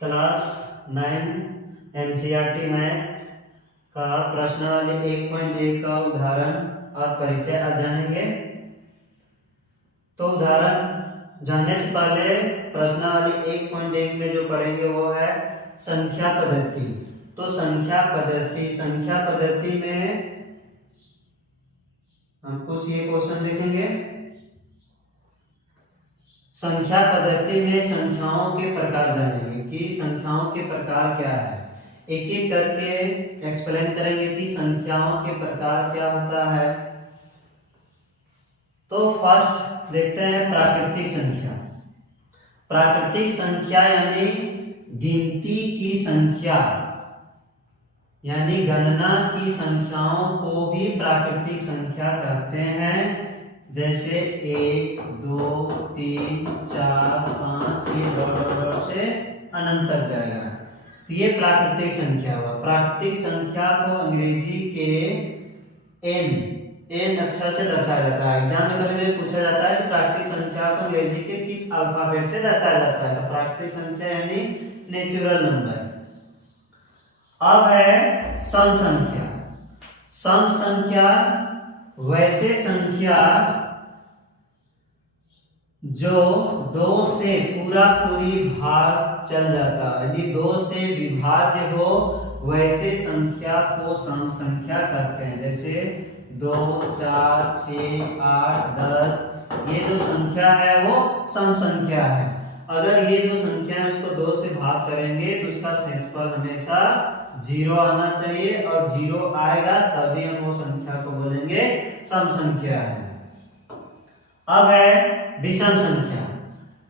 Class 9 NCERT math का प्रश्नावली 1.1 का उदाहरण और परिचय आज जानेंगे। तो उदाहरण जानने से पहले प्रश्नावली 1.1 में जो पढ़ेंगे वो है संख्या पद्धति। तो संख्या पद्धति में हम कुछ ये क्वेश्चन देखेंगे। संख्या पद्धति में संख्याओं के प्रकार जानेंगे कि संख्याओं के प्रकार क्या है। एक एक करके एक्सप्लेन करेंगे कि संख्याओं के प्रकार क्या होता है। तो फर्स्ट देखते हैं प्राकृतिक संख्या। प्राकृतिक संख्या यानी गिनती की संख्या यानी गणना की संख्याओं को भी प्राकृतिक संख्या कहते हैं। जैसे 1, 2, 3, 4, 5 ये डॉट से अनंत तक जाएगा। तो ये प्राकृतिक संख्या हुआ। प्राकृतिक संख्या को अंग्रेजी के एन अक्षर से दर्शाया जाता है। एग्जाम में कभी पूछा जाता है कि प्राकृतिक संख्या को अंग्रेजी के किस अल्फाबेट से दर्शाया जाता है। तो प्राकृतिक संख्या यानी नेचुरल नंबर। अब है सम संख्या। सम संख्या वैसे संख्या जो 2 से पूरी भाग चल जाता है यानी 2 से विभाज्य हो वैसे संख्या को सम संख्या कहते हैं। जैसे 2, 4, 6, 8, 10 ये जो संख्या है वो सम संख्या है। अगर ये जो संख्या है उसको 2 से भाग करेंगे तो उसका शेषफल हमेशा 0 आना चाहिए और 0 आएगा तभी हम वो संख्या को बोलेंगे सम संख्या है। अब है विषम संख्या।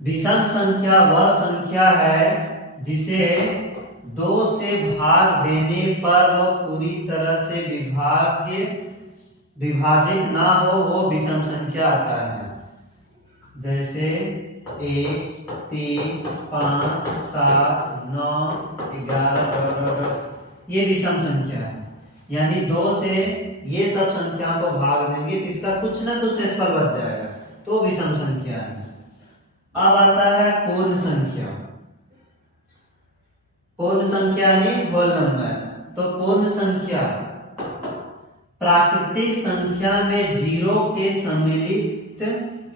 विषम संख्या वह संख्या है जिसे 2 से भाग देने पर वो पूरी तरह से विभाजित ना हो वो विषम संख्या आता है। जैसे 1, 3, 5, 7, 9, 11 ये विषम संख्या है। यानी 2 से ये सब संख्याओं को भाग देंगे तो इसका कुछ ना कुछ शेषफल बच जाएगा तो विषम संख्या है। अब आता है पूर्ण संख्या। पूर्ण संख्या यानी होल नंबर। तो पूर्ण संख्या प्राकृतिक संख्या में 0 के सम्मिलित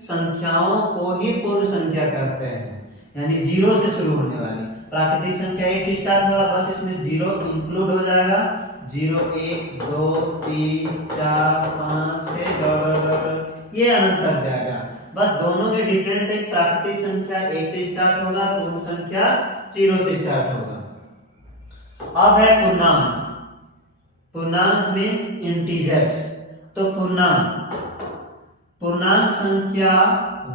संख्याओं को ही पूर्ण संख्या कहते हैं। यानी 0 से शुरू होने वाली प्राकृतिक संख्या 1 से स्टार्ट हो रहा बस इसमें 0 इंक्लूड हो जाएगा। 0, 1, 2, 3, 4, 5 से डॉट ये अनंत तक जाएगा। बस दोनों में डिफरेंस है। प्राकृतिक संख्या 1 से स्टार्ट होगा, पूर्ण संख्या 0 से स्टार्ट होगा। अब है पूर्णांक। पूर्णांक मींस इंटीजर्स। तो पूर्णांक संख्या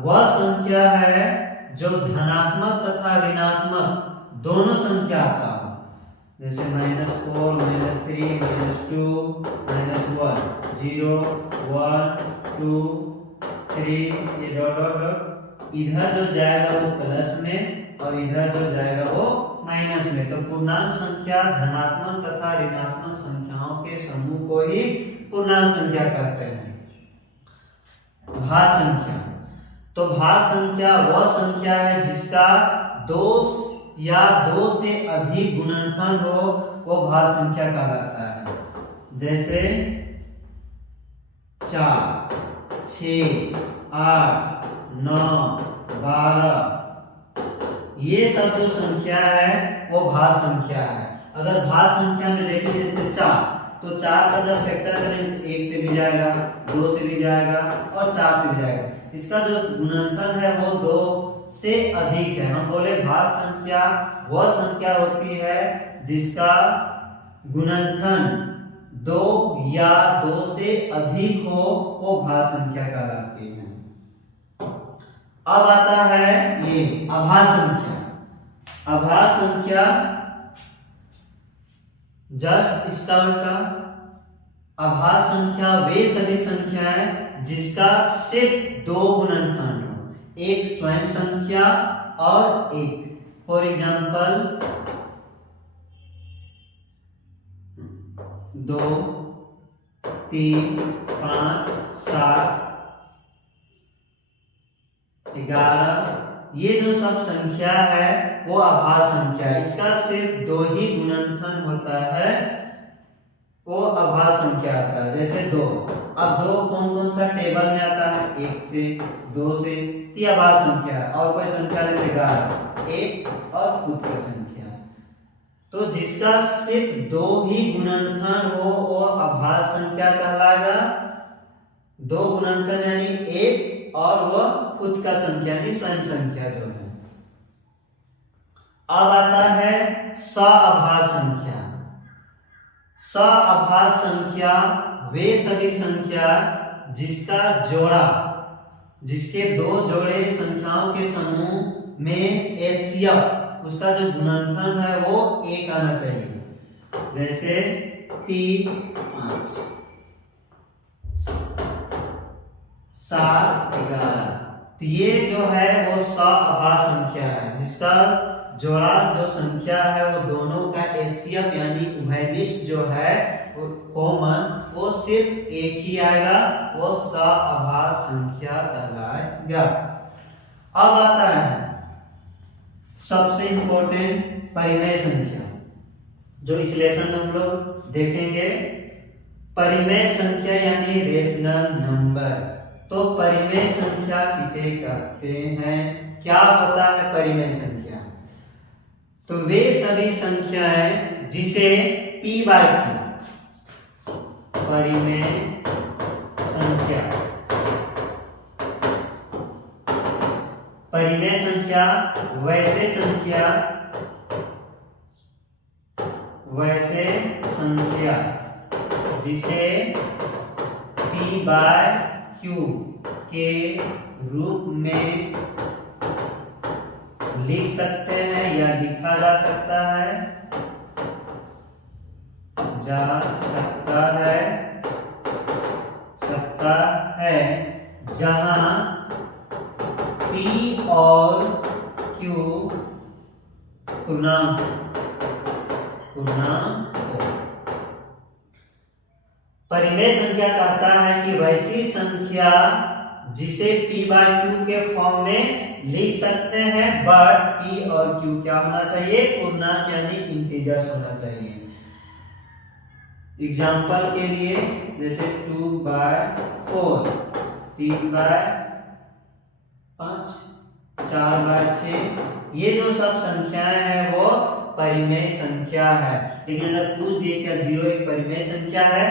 वह संख्या है जो धनात्मक तथा ऋणात्मक दोनों संख्या आता हो। जैसे -4, -3, -2, -1, 0, 1, 2, 3 ये डॉट इधर जो जाएगा वो प्लस में और इधर जो जाएगा वो माइनस में। तो पूर्णांक संख्या धनात्मक तथा ऋणात्मक संख्याओं के समूह को ही पूर्णांक संख्या कहते हैं। भाज्य संख्या। तो भाज्य संख्या वह संख्या है जिसका 2 या 2 से अधिक गुणनखंड हो वो भाज्य संख्या कहलाता है। जैसे 4, 6, 8, 9, 12 ये सब जो संख्या है वो भाज्य संख्या है। अगर भाज्य संख्या में देखें जैसे 4 तो 4 का जब फैक्टर करें 1 से भी जाएगा, 2 से भी जाएगा और 4 से भी जाएगा। इसका जो गुणनखंड है वो 2 से अधिक है। हम बोले भाज्य संख्या वह संख्या होती है जिसका गुणनखंड 2 या 2 से अधिक हो वो भाज्य संख्या कहलाती है। अब आता है ये अभाज्य संख्या। अभाज्य संख्या जस्ट इसका उल्टा। अभाज्य संख्या वे सभी संख्याएं जिसका सिर्फ 2 गुणनखंड हो, एक स्वयं संख्या और एक। फॉर एग्जाम्पल 2, 3, 5, 7, 11, ये जो सब संख्या है वो अभाज्य संख्या है, इसका सिर्फ दो ही गुणनफल होता है, वो अभाज्य संख्या आता है। जैसे 2, अब 2 कौन कौन सा टेबल में आता है, 1 से 2 से, ये अभाज्य संख्या है। और कोई संख्या ले लेगा 1 और खुद की संख्या, तो जिसका सिर्फ दो ही गुणनफल हो वो अभाज्य संख्या कहलाएगा। दो गुणनफल यानी 1 और वह खुद का संख्या यानी स्वयं संख्या जो है। अब आता है सअभाज्य संख्या। सअभाज्य संख्या वे सभी संख्या जिसका जोड़ा, जिसके दो जोड़े संख्याओं के समूह में एचसीएफ उसका जो गुणनफल है वो 1 आना चाहिए। जैसे 3, 5, 7, 11, तो ये जो है वो सअभाज्य संख्या है, जिसका जोड़ा जो संख्या है वो दोनों का एचसीएफ यानी उभयनिष्ठ जो है वो कॉमन, वो सिर्फ एक ही आएगा, वो सअभाज्य संख्या कहलाएगा। अब आता है सबसे इंपॉर्टेंट परिमेय संख्या, जो इस लेसन में हम लोग देखेंगे। परिमेय संख्या यानी रेशनल नंबर। तो परिमेय संख्या किसे कहते हैं, क्या होता है परिमेय संख्या? तो वे सभी संख्याएं जिसे p/q परिमेय संख्या, परिमेय संख्या वैसे संख्या जिसे p/q के रूप में लिख सकते हैं या लिखा जा सकता है जहां p और q पूर्णांक हो। परिमेय संख्या कहता है कि वैसी संख्या जिसे p/q के फॉर्म में लिख सकते हैं, बट p और q क्या होना चाहिए, पूर्णांक यानी इंटीजर्स होना चाहिए। एग्जाम्पल के लिए जैसे 2/4, 3/5, 4/6, ये जो सब संख्याएं हैं वो परिमेय संख्या है। लेकिन अगर पूछ दिए क्या 0 एक परिमेय संख्या है,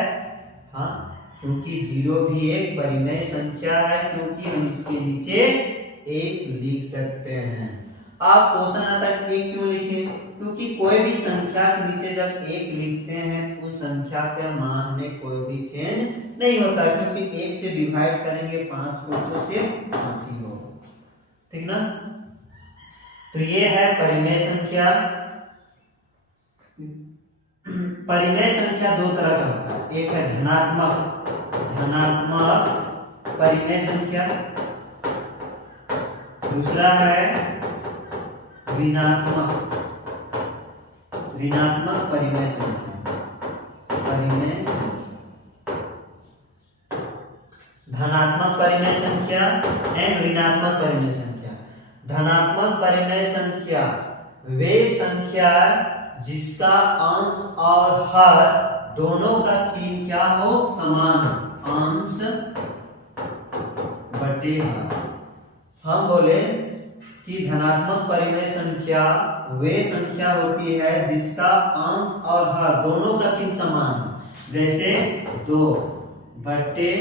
हाँ, क्योंकि 0 भी एक परिमेय संख्या है, क्योंकि हम इसके नीचे 1 लिख सकते हैं। आप क्वेश्चन आता है 1 क्यों लिखे, क्योंकि कोई भी संख्या के नीचे जब 1 लिखते हैं तो उस संख्या के मान में कोई भी चेंज नहीं होता, क्योंकि 1 से डिवाइड करेंगे 5 को तो सिर्फ 5 ही होगा, ठीक ना। तो ये है परिमेय संख्या। परिमेय संख्या दो तरह का होता है, एक है धनात्मक परिमेय संख्या, दूसरा है ऋणात्मक परिमेय संख्या। धनात्मक परिमेय संख्या एंड ऋणात्मक परिमेय संख्या। धनात्मक परिमेय संख्या वे संख्या जिसका अंश और हर दोनों का चिन्ह क्या हो, समान, अंश बटे हर। हम बोले कि धनात्मक परिमेय संख्या वे संख्या होती है जिसका अंश और हर दोनों का चिन्ह समान है, जैसे 2/3।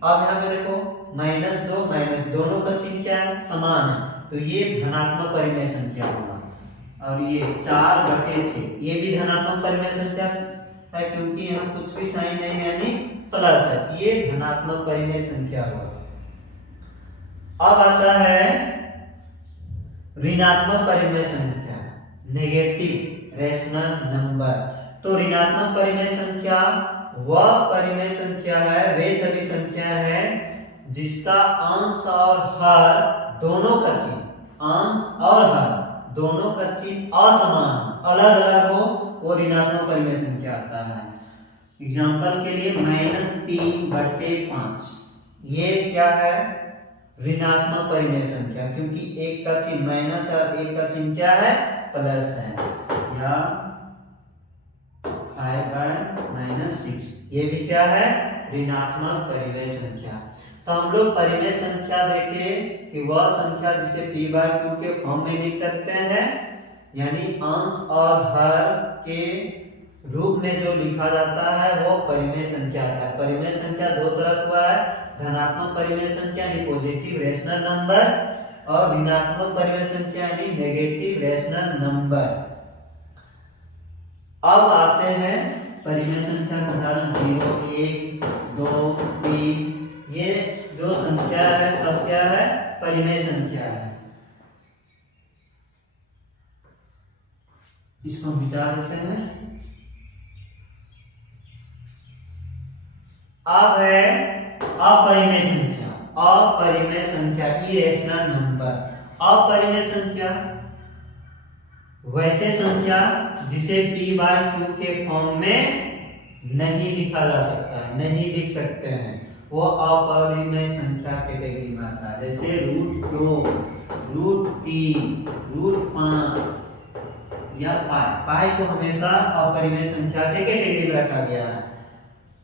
अब यहाँ पे देखो -2 माइनस, दोनों का चिन्ह क्या है, समान है, तो ये धनात्मक परिमेय संख्या होगा। और ये 4/6 ये भी धनात्मक परिमेय संख्या है, क्योंकि यहाँ कुछ भी साइन नहीं है यानी प्लस है, ये धनात्मक परिमेय संख्या होगा। अब आता है ऋणात्मक परिमेय संख्या, नेगेटिव रेशनल नंबर। तो ऋणात्मक परिमेय संख्या वह परिमेय संख्या है, वे सभी संख्या है जिसका अंश और हर दोनों का चिन्ह, अंश और हर दोनों का चिन्ह असमान अलग अलग हो, वो ऋणात्मक परिमेय संख्या आता है। एग्जाम्पल के लिए -3/5 ये क्या है, ऋणात्मक परिमेय संख्या, क्योंकि एक का चिन्ह माइनस और एक का चिन्ह क्या है, प्लस है, या 5/-6, ये भी क्या है, ऋणात्मक परिमेय संख्या। तो हम लोग परिमेय संख्या देखे कि वह संख्या जिसे p/q के फॉर्म में लिख सकते हैं, यानी अंश और हर के रूप में जो लिखा जाता है वो परिमेय संख्या है। परिमेय संख्या दो तरह हुआ है, धनात्मक परिमेय संख्या यानी पॉजिटिव रेशनल नंबर, और ऋणात्मक परिमेय संख्या यानी नेगेटिव रेशनल नंबर। अब आते हैं परिमेय संख्या के उदाहरण 0, 1, 2, 3, ये जो संख्या है सब क्या है, परिमेय संख्या है। इसको मिटा देते हैं। अब है अपरिमेय संख्या, अपरिमेय संख्या इरेशनल नंबर। अपरिमेय संख्या वैसे संख्या जिसे p/q के फॉर्म में नहीं लिखा जा सकता है, नहीं लिख सकते हैं, वो अपरिमेय संख्या कैटेगरी में आता है। जैसे √2, √3, √5 या पाई को हमेशा अपरिमेय संख्या के कैटेगरी में रखा गया है।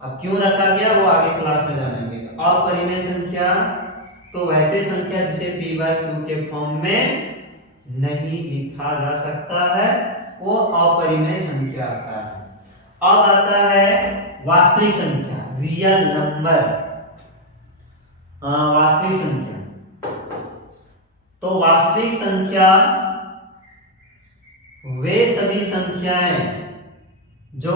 अब क्यों रखा गया वो आगे क्लास में जानेंगे। तो अपरिमेय संख्या तो वैसे संख्या जिसे p/q के फॉर्म में नहीं लिखा जा सकता है, वो अपरिमेय संख्या आता है। अब आता है वास्तविक संख्या, रियल नंबर, वास्तविक संख्या। तो वास्तविक संख्या वे सभी संख्याएं जो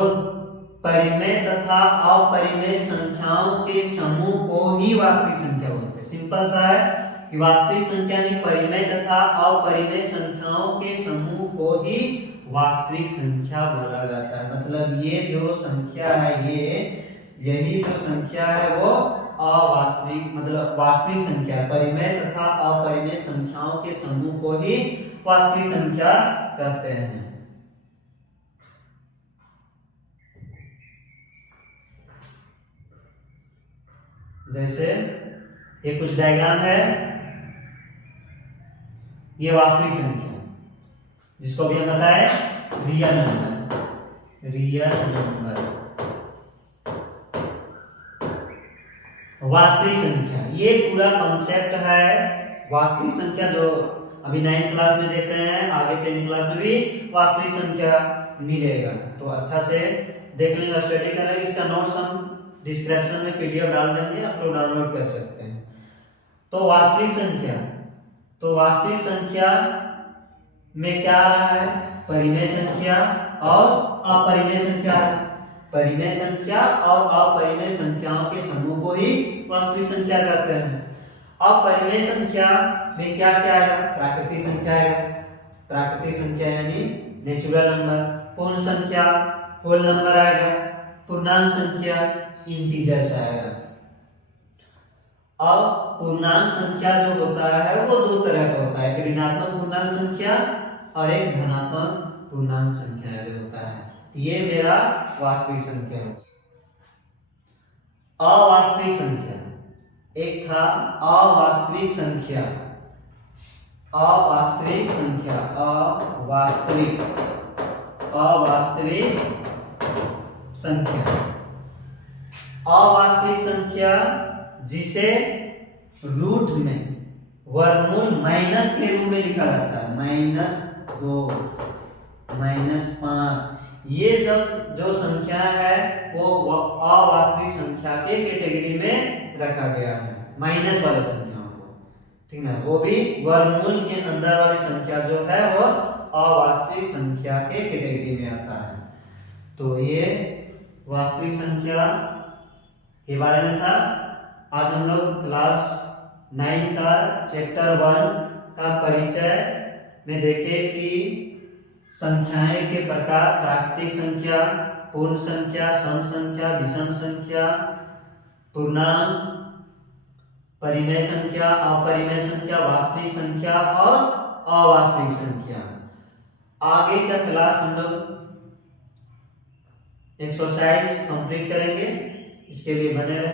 परिमेय तथा अपरिमेय संख्याओं के समूह को ही वास्तविक संख्या बोलते हैं। सिंपल सा है कि वास्तविक संख्या यानी परिमेय तथा अपरिमेय संख्याओं के समूह को ही वास्तविक संख्या बोला जाता है। मतलब ये जो संख्या है, यही जो संख्या है वो अवास्तविक मतलब वास्तविक संख्या है। परिमेय तथा अपरिमेय संख्याओं के समूह को ही वास्तविक संख्या कहते हैं। जैसे ये कुछ डायग्राम है, ये वास्तविक संख्या जिसको भी हम बताए रियल नंबर, रियल नंबर वास्तविक संख्या। ये पूरा कॉन्सेप्ट है वास्तविक संख्या जो अभी 9th क्लास में देख रहे हैं, आगे 10th क्लास में भी वास्तविक संख्या मिलेगा। तो अच्छा से देख लेंगे, स्टडी कर लेंगे। इसका नोट्स हम डिस्क्रिप्शन में PDF डाल देंगे, आप लोग डाउनलोड कर सकते हैं। तो वास्तविक संख्या, तो वास्तविक संख्या में क्या आ रहा है, परिमेय संख्या और अपरिमेय संख्या। परिमेय संख्या और अपरिमेय संख्याओं के समूह को ही वास्तविक संख्या कहते हैं। अपरिमेय संख्या में क्या क्या आएगा, प्राकृतिक संख्या आएगा, प्राकृतिक संख्या यानी नेचुरल नंबर। पूर्ण संख्या होल नंबर आएगा, पूर्णांक संख्या इंटीजर्स आएगा। अब पूर्णांक संख्या जो होता है वो दो तरह का होता है, एक ऋणात्मक पूर्णांक संख्या और एक धनात्मक पूर्णांक संख्या जो होता है। ये मेरा वास्तविक संख्या है। अवास्तविक संख्या, एक था अवास्तविक संख्या, अवास्तविक संख्या, अवास्तविक संख्या, अवास्तविक संख्या जिसे रूट में वर्गमूल माइनस के रूप में लिखा जाता है, -2, -5। ये सब जो संख्या है वो अवास्तविक संख्या के कैटेगरी में रखा गया है, माइनस वाले संख्याओं को, ठीक है। वो भी वर्गमूल के अंदर वाली संख्या जो है वो अवास्तविक संख्या के कैटेगरी में आता है। तो ये वास्तविक संख्या के बारे में था। आज हम लोग क्लास 9 का चैप्टर 1 का परिचय में देखे कि संख्याएं के प्रकार, प्राकृतिक संख्या, पूर्ण संख्या, सम संख्या, विषम संख्या, पूर्णांक, परिमेय संख्या, अपरिमेय संख्या, वास्तविक संख्या और अवास्तविक संख्या। आगे का क्लास हम लोग एक्सरसाइज कंप्लीट करेंगे, इसके लिए बने रहे।